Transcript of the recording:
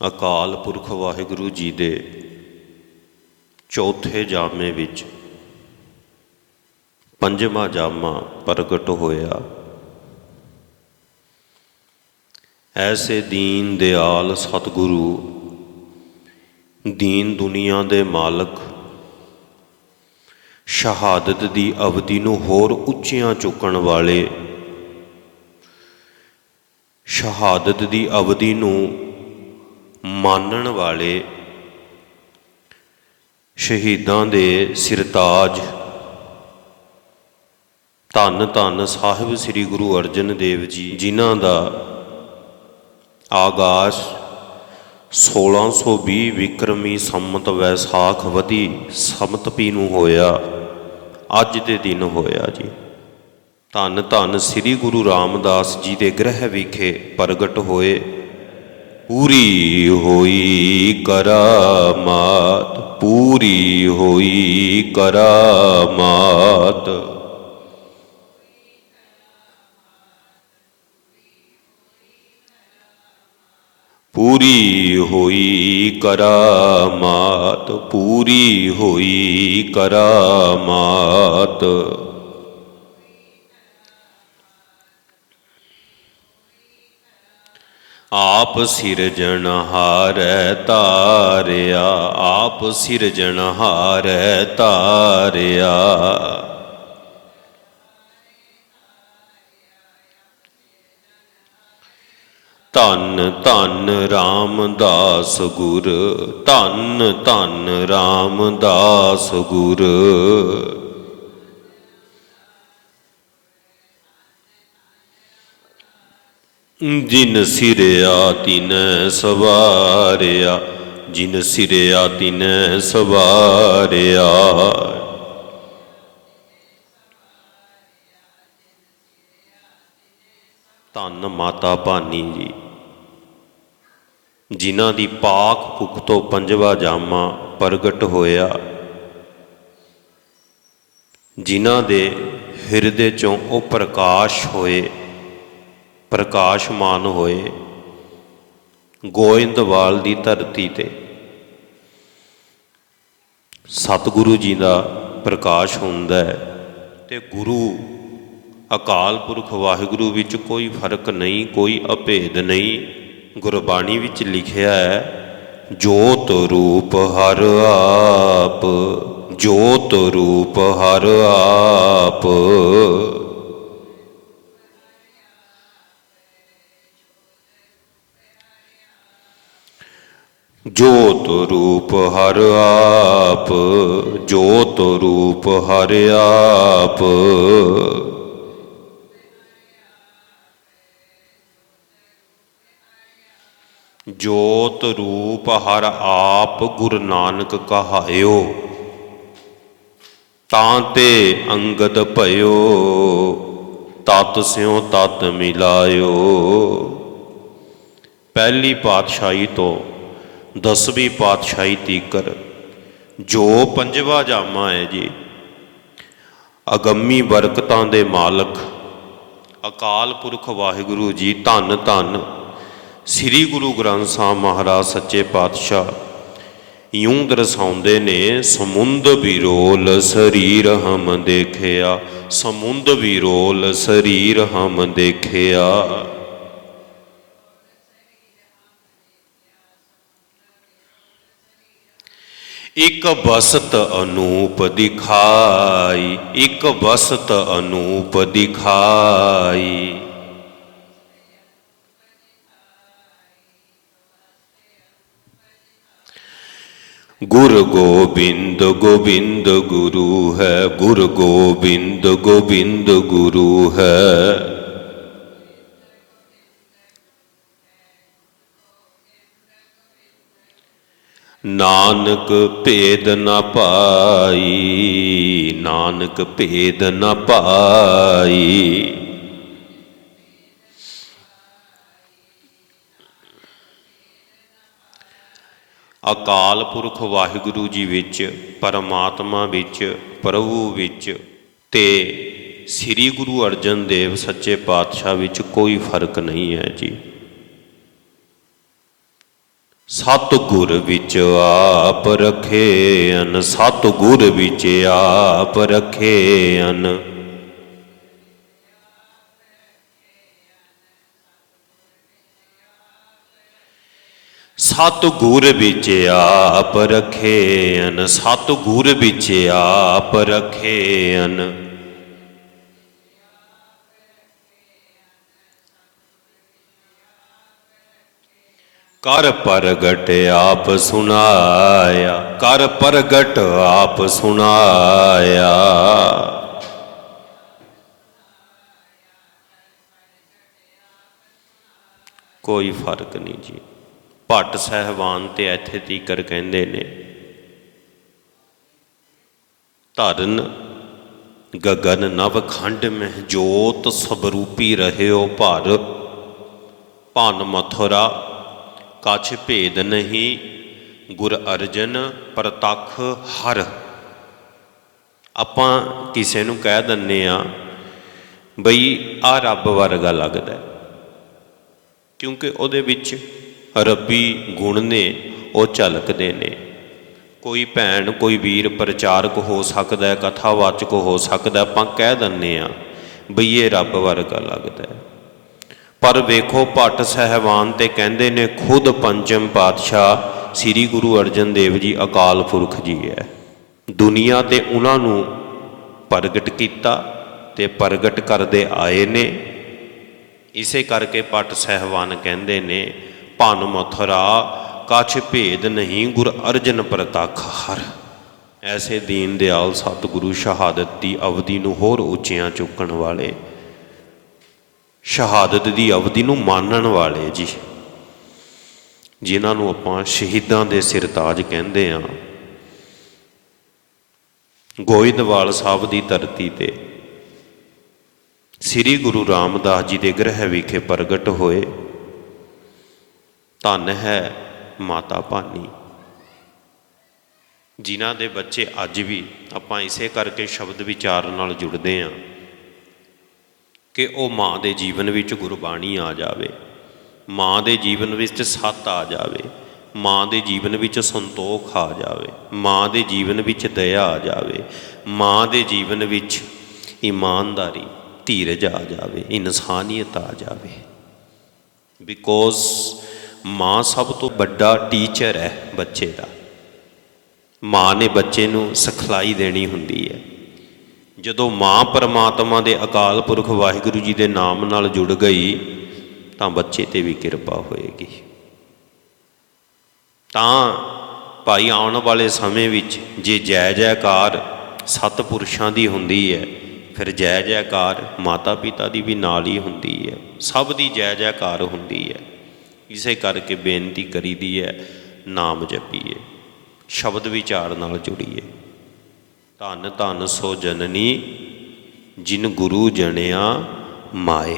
ਅਕਾਲ ਪੁਰਖ ਵਾਹਿਗੁਰੂ ਜੀ ਦੇ ਚੌਥੇ ਜਾਮੇ ਵਿੱਚ ਪੰਜਵਾਂ ਜਾਮਾ ਪ੍ਰਗਟ ਹੋਇਆ। ਐਸੇ ਦੀਨ ਦਿਆਲ ਸਤਿਗੁਰੂ, ਦੀਨ ਦੁਨੀਆ ਦੇ ਮਾਲਕ, ਸ਼ਹਾਦਤ ਦੀ ਅਵਧੀ ਨੂੰ ਹੋਰ ਉੱਚੀਆਂ ਚੁੱਕਣ ਵਾਲੇ, ਸ਼ਹਾਦਤ ਦੀ ਅਵਧੀ ਨੂੰ ਮਾਨਣ ਵਾਲੇ ਸ਼ਹੀਦਾਂ ਦੇ ਸਿਰਤਾਜ ਧੰਨ ਧੰਨ ਸਾਹਿਬ ਸ੍ਰੀ ਗੁਰੂ ਅਰਜਨ ਦੇਵ ਜੀ, ਜਿਨ੍ਹਾਂ ਦਾ ਆਗਾਜ਼ 1620 ਵਿਕਰਮੀ ਸੰਮਤ ਵੈਸਾਖ ਵਦੀ ਸਮਤਪੀ ਨੂੰ ਹੋਇਆ, ਅੱਜ ਦੇ ਦਿਨ ਹੋਇਆ ਜੀ। ਧੰਨ ਧੰਨ ਸ੍ਰੀ ਗੁਰੂ ਰਾਮਦਾਸ ਜੀ ਦੇ ਗ੍ਰਹਿ ਵਿਖੇ ਪ੍ਰਗਟ ਹੋਏ। ਪੂਰੀ ਹੋਈ ਕਰਾਮਾਤ ਪੂਰੀ ਹੋਈ ਕਰਾਮਾਤ। ਪੂਰੀ ਹੋਈ ਕਰਾਮਾਤ ਪੂਰੀ ਹੋਈ ਕਰਾਮਾਤ। ਆਪ ਸਿਰਜਣਹਾਰੈ ਤਾਰਿਆ ਆਪ ਸਿਰਜਣਹਾਰੈ ਤਾਰਿਆ। ਧੰਨ ਧੰਨ ਰਾਮਦਾਸ ਗੁਰ ਧੰਨ ਧੰਨ ਰਾਮਦਾਸ ਗੁਰ। ਜਿਨ ਸਿਰਿਆ ਤਿਨ ਸਵਾਰਿਆ, ਜਿਨ ਸਿਰਿਆ ਤਿਨ ਸਵਾਰਿਆ। ਧੰਨ ਮਾਤਾ ਭਾਨੀ ਜੀ, ਜਿਨ੍ਹਾਂ ਦੀ ਪਾਕ ਭੁਖ ਤੋਂ ਪੰਜਵਾ ਜਾਮਾ ਪ੍ਰਗਟ ਹੋਇਆ, ਜਿਨ੍ਹਾਂ ਦੇ ਹਿਰਦੇ ਚੋਂ ਉਹ ਪ੍ਰਕਾਸ਼ ਹੋਏ। ਪ੍ਰਕਾਸ਼ਮਾਨ ਹੋਏ ਗੋਇੰਦਵਾਲ ਦੀ ਧਰਤੀ ਤੇ। ਸਤਿਗੁਰੂ ਜੀ ਦਾ ਪ੍ਰਕਾਸ਼ ਹੁੰਦਾ ਹੈ ਤੇ ਗੁਰੂ ਅਕਾਲ ਪੁਰਖ ਵਾਹਿਗੁਰੂ ਵਿੱਚ ਕੋਈ ਫ਼ਰਕ ਨਹੀਂ, ਕੋਈ ਅਭੇਦ ਨਹੀਂ। ਗੁਰਬਾਣੀ ਵਿੱਚ ਲਿਖਿਆ ਹੈ, ਜੋਤ ਰੂਪ ਹਰ ਆਪ, ਜੋਤ ਰੂਪ ਹਰ ਆਪ। ਜੋਤ ਰੂਪ ਹਰ ਆਪ, ਜੋਤ ਰੂਪ ਹਰ ਆਪ। ਜੋਤ ਰੂਪ ਹਰ ਆਪ ਗੁਰੂ ਨਾਨਕ ਕਹਾਇਓ, ਤਾਂ ਤੇ ਅੰਗਦ ਭਇਓ, ਤਤ ਸਿਉ ਤਤ ਮਿਲਾਇਓ। ਪਹਿਲੀ ਪਾਤਸ਼ਾਹੀ ਤੋਂ ਦਸਵੀਂ ਪਾਤਸ਼ਾਹੀ ਤੀਕਰ, ਜੋ ਪੰਜਵਾ ਜਾਮਾ ਹੈ ਜੀ। ਅਗੰਮੀ ਬਰਕਤਾਂ ਦੇ ਮਾਲਕ, ਅਕਾਲ ਪੁਰਖ ਵਾਹਿਗੁਰੂ ਜੀ, ਧੰਨ ਧੰਨ, ਸ੍ਰੀ ਗੁਰੂ ਗ੍ਰੰਥ ਸਾਹਿਬ ਮਹਾਰਾਜ ਸੱਚੇ ਪਾਤਸ਼ਾਹ। ਯੂੰ ਦਰਸਾਉਂਦੇ ਨੇ, ਸਮੁੰਦ ਵਿਰੋਲ ਸਰੀਰ ਹਮ ਦੇਖਿਆ, ਸਮੁੰਦ ਵਿਰੋਲ ਸਰੀਰ ਹਮ ਦੇਖਿਆ। ਇਕ ਬਸਤ ਅਨੂਪ ਦਿਖਾਈ, ਇਕ ਬਸਤ ਅਨੂਪ ਦਿਖਾਈ। ਗੁਰ ਗੋਬਿੰਦ ਗੋਬਿੰਦ ਗੁਰੂ ਹੈ, ਗੁਰ ਗੋਬਿੰਦ ਗੋਬਿੰਦ ਗੁਰੂ ਹੈ। ਨਾਨਕ ਭੇਦ ਨ ਪਾਈ, ਨਾਨਕ ਭੇਦ ਨ ਪਾਈ। ਅਕਾਲ ਪੁਰਖ ਵਾਹਿਗੁਰੂ ਜੀ ਵਿੱਚ, ਪਰਮਾਤਮਾ ਵਿੱਚ, ਪ੍ਰਭੂ ਵਿੱਚ ਤੇ ਸ੍ਰੀ ਗੁਰੂ ਅਰਜਨ ਦੇਵ ਸੱਚੇ ਪਾਤਸ਼ਾਹ ਵਿੱਚ ਕੋਈ ਫ਼ਰਕ ਨਹੀਂ ਹੈ ਜੀ। ਸਤ ਗੁਰ ਵਿੱਚ ਆਪ ਰਖੇ ਅਨ ਸਤ ਗੁਰ ਵਿੱਚ ਆਪ ਰਖੇ ਅਨ ਸਤ ਗੁਰ ਵਿੱਚ ਆਪ ਰਖੇ ਅਨ ਸਤ ਗੁਰ ਵਿੱਚ ਆਪ ਰਖੇ ਅਨ ਕਰ ਪ੍ਰਗਟ ਆਪ ਸੁਨਾਇਆ ਕਰ ਪ੍ਰਗਟ ਆਪ ਸੁਨਾਇਆ ਕੋਈ ਫ਼ਰਕ ਨਹੀਂ ਜੀ। ਭੱਟ ਸਹਿਬਾਨ ਤੇ ਇੱਥੇ ਤੀਕਰ ਕਹਿੰਦੇ ਨੇ, ਧਰਨ ਗਗਨ ਨਵ ਖੰਡ ਮਹਿ ਜੋਤ ਸਬਰੂਪੀ ਰਹਿਓ ਭਰ, ਭਨ ਮਥੁਰਾ ਕਛ ਭੇਦ ਨਹੀਂ, ਗੁਰ ਅਰਜਨ ਪ੍ਰਤੱਖ ਹਰ। ਆਪਾਂ ਕਿਸੇ ਨੂੰ ਕਹਿ ਦਿੰਨੇ ਆ, ਬਈ ਆ ਰੱਬ ਵਰਗਾ ਲੱਗਦਾ। ਕਿਉਂਕਿ ਉਹਦੇ ਵਿੱਚ ਰੱਬੀ ਗੁਣ ਨੇ, ਉਹ ਝਲਕਦੇ ਨੇ। ਕੋਈ ਭੈਣ, ਕੋਈ ਵੀਰ ਪ੍ਰਚਾਰਕ ਹੋ ਸਕਦਾ ਹੈ ਕਥਾਵਾਚਕ ਹੋ ਸਕਦਾ, ਆਪਾਂ ਕਹਿ ਦਿੰਨੇ ਆ, ਬਈ ਇਹ ਰੱਬ ਵਰਗਾ ਲੱਗਦਾ। ਹੈ ਪਰ ਵੇਖੋ ਭੱਟ ਸਹਿਬਾਨ ਤੇ ਕਹਿੰਦੇ ਨੇ, ਖੁਦ ਪੰਚਮ ਪਾਤਸ਼ਾਹ ਸ੍ਰੀ ਗੁਰੂ ਅਰਜਨ ਦੇਵ ਜੀ ਅਕਾਲ ਪੁਰਖ ਜੀ ਹੈ ਦੁਨੀਆ ਤੇ ਉਹਨਾਂ ਨੂੰ ਪ੍ਰਗਟ ਕੀਤਾ ਤੇ ਪ੍ਰਗਟ ਕਰਦੇ ਆਏ ਨੇ। ਇਸੇ ਕਰਕੇ ਭੱਟ ਸਹਿਬਾਨ ਕਹਿੰਦੇ ਨੇ, ਭਨ ਮਥੁਰਾ, ਕਛ ਭੇਦ ਨਹੀਂ ਗੁਰ ਅਰਜਨ ਪ੍ਰਤੱਖ ਹਰ। ਐਸੇ ਦੀਨ ਦਿਆਲ ਸਤਿਗੁਰੂ ਸ਼ਹਾਦਤ ਦੀ ਅਵਧੀ ਨੂੰ ਹੋਰ ਉੱਚੀਆਂ ਚੁੱਕਣ ਵਾਲੇ ਸ਼ਹਾਦਤ ਦੀ ਅਵਧੀ ਨੂੰ ਮਾਨਣ ਵਾਲੇ ਜੀ। ਜਿਨ੍ਹਾਂ ਨੂੰ ਆਪਾਂ ਸ਼ਹੀਦਾਂ ਦੇ ਸਿਰਤਾਜ ਕਹਿੰਦੇ ਆ। ਗੋਇੰਦਵਾਲ ਸਾਹਿਬ ਦੀ ਧਰਤੀ ਤੇ ਸ੍ਰੀ ਗੁਰੂ ਰਾਮਦਾਸ ਜੀ ਦੇ ਗ੍ਰਹਿ ਵਿਖੇ ਪ੍ਰਗਟ ਹੋਏ ਧੰਨ ਹੈ ਮਾਤਾ ਭਾਨੀ। ਜਿਨ੍ਹਾਂ ਦੇ ਬੱਚੇ ਅੱਜ ਵੀ ਆਪਾਂ ਇਸੇ ਕਰਕੇ ਸ਼ਬਦ ਵਿਚਾਰ ਨਾਲ ਜੁੜਦੇ ਆਂ। ਕਿ ਉਹ ਮਾਂ ਦੇ ਜੀਵਨ ਵਿੱਚ ਗੁਰਬਾਣੀ ਆ ਜਾਵੇ। ਮਾਂ ਦੇ ਜੀਵਨ ਵਿੱਚ ਸੱਤ ਆ ਜਾਵੇ। ਮਾਂ ਦੇ ਜੀਵਨ ਵਿੱਚ ਸੰਤੋਖ ਆ ਜਾਵੇ। ਮਾਂ ਦੇ ਜੀਵਨ ਵਿੱਚ ਦਇਆ ਆ ਜਾਵੇ। ਮਾਂ ਦੇ ਜੀਵਨ ਵਿੱਚ ਇਮਾਨਦਾਰੀ, ਧੀਰਜ ਆ ਜਾਵੇ। ਇਨਸਾਨੀਅਤ ਆ ਜਾਵੇ। ਬਿਕੋਜ਼ ਮਾਂ ਸਭ ਤੋਂ ਵੱਡਾ ਟੀਚਰ ਹੈ ਬੱਚੇ ਦਾ। ਮਾਂ ਨੇ ਬੱਚੇ ਨੂੰ ਸਿਖਲਾਈ ਦੇਣੀ ਹੁੰਦੀ ਹੈ। ਜਦੋਂ ਮਾਂ ਪਰਮਾਤਮਾ ਦੇ ਅਕਾਲ ਪੁਰਖ ਵਾਹਿਗੁਰੂ ਜੀ ਦੇ ਨਾਮ ਨਾਲ ਜੁੜ ਗਈ, ਤਾਂ ਬੱਚੇ ਤੇ ਵੀ ਕਿਰਪਾ ਹੋਏਗੀ। ਤਾਂ ਭਾਈ ਆਉਣ ਵਾਲੇ ਸਮੇਂ ਵਿੱਚ ਜੇ ਜੈ ਜੈਕਾਰ ਸਤਪੁਰਸ਼ਾਂ ਦੀ ਹੁੰਦੀ ਹੈ, ਫਿਰ ਜੈ ਜੈਕਾਰ ਮਾਤਾ ਪਿਤਾ ਦੀ ਵੀ ਨਾਲ ਹੀ ਹੁੰਦੀ ਹੈ। ਸਭ ਦੀ ਜੈ ਜੈਕਾਰ ਹੁੰਦੀ ਹੈ। ਇਸੇ ਕਰਕੇ ਬੇਨਤੀ ਕਰੀਦੀ ਹੈ, ਨਾਮ ਜਪੀਏ, ਸ਼ਬਦ ਵਿਚਾਰ ਨਾਲ ਜੁੜੀਏ। ਧਨ ਧਨ ਸੋ ਜਨਨੀ ਜਿਨ ਗੁਰੂ ਜਣਿਆ ਮਾਏ।